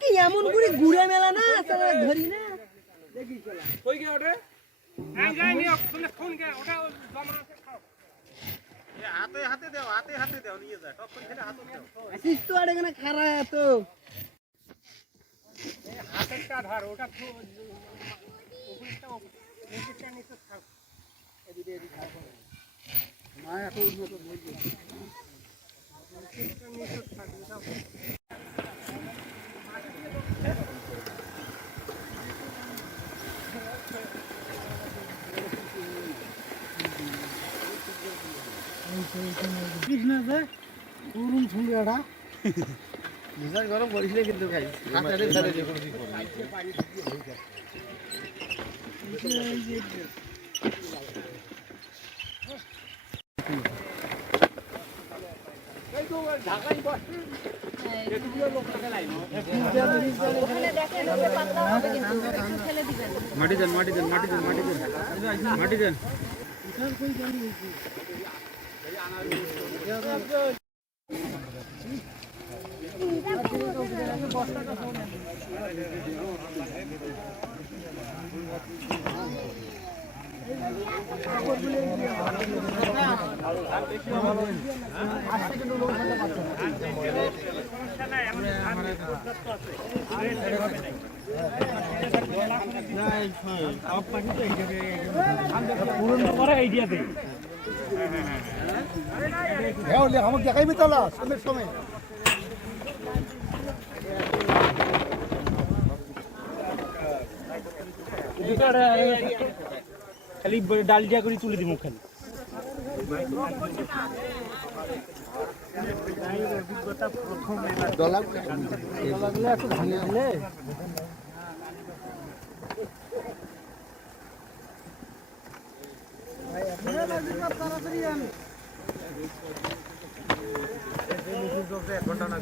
কি এমন করে ঘুরে মেলা না তারা ধরি না দেখি চলা কই গে ওটা আই নি ওখানে ফোন গে ওটা জমা আছে খাও এ হাতে দাও নিয়ে যা সব খেলে হাতে দাও আসিস তো আরে কেন খারা তো এই হাতেরটা ধর ওটা ওপরটা নিচেটা নিচে থাক এদিকে খাও মা এখন উন্নত বলছে নিচে থাক দাও কৃষ্ণ যে পুরুম ছুঁড়াটা মিজাজ গরম করিসলে কিন্তু খাই হাতে ধরে যে কোনো কিছু এই তো ঢাকাই বস এগুলো লোক টাকা লাইনো ওখানে দেখেন ওকে পাতলা হবে কিন্তু একটু ফেলে দিবেন মাটি দেন আমাকে দেখাইবি তালা সামনের সময় খালি ডাল দিয়া করে তুলে দিব খালি দলাগুলো একটু ভাঙে দিলে তাড়াতাড়ি আন ঘটনা